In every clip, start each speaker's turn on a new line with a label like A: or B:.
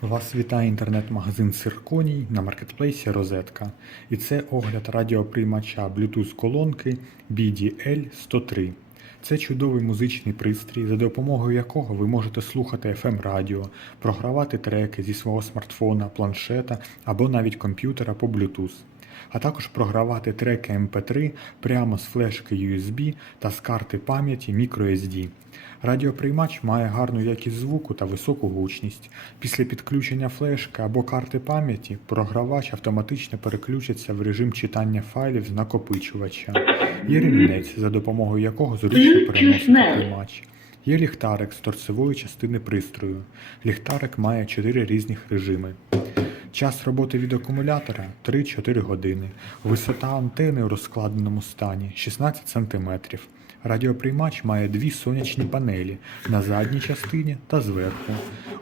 A: Вас вітає інтернет-магазин Сирконій на маркетплейсі Розетка. І це огляд радіоприймача Bluetooth колонки BDL103. Це чудовий музичний пристрій, за допомогою якого ви можете слухати FM радіо, програвати треки зі свого смартфона, планшета або навіть комп'ютера по Bluetooth, а також програвати треки MP3 прямо з флешки USB та з карти пам'яті microSD. Радіоприймач має гарну якість звуку та високу гучність. Після підключення флешки або карти пам'яті програвач автоматично переключиться в режим читання файлів з накопичувача. Є ремінець, за допомогою якого зручно переносити приймач. Є ліхтарик з торцевої частини пристрою. Ліхтарик має 4 різних режими. Час роботи від акумулятора 3-4 години. Висота антени у розкладеному стані 16 см. Радіоприймач має дві сонячні панелі на задній частині та зверху.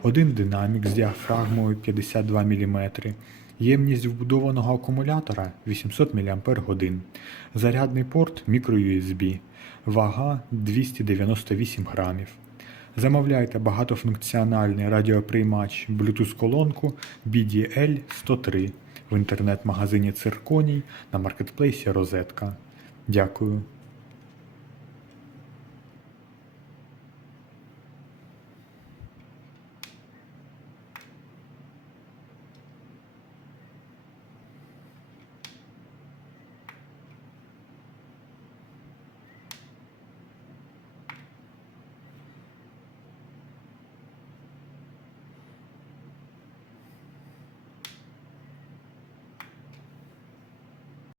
A: Один динамік з діафрагмою 52 мм. Ємність вбудованого акумулятора 800 мАч. Зарядний порт microUSB. Вага 298 грамів. Замовляйте багатофункціональний радіоприймач Bluetooth-колонку BDL103 в інтернет-магазині Цирконій на маркетплейсі Розетка. Дякую.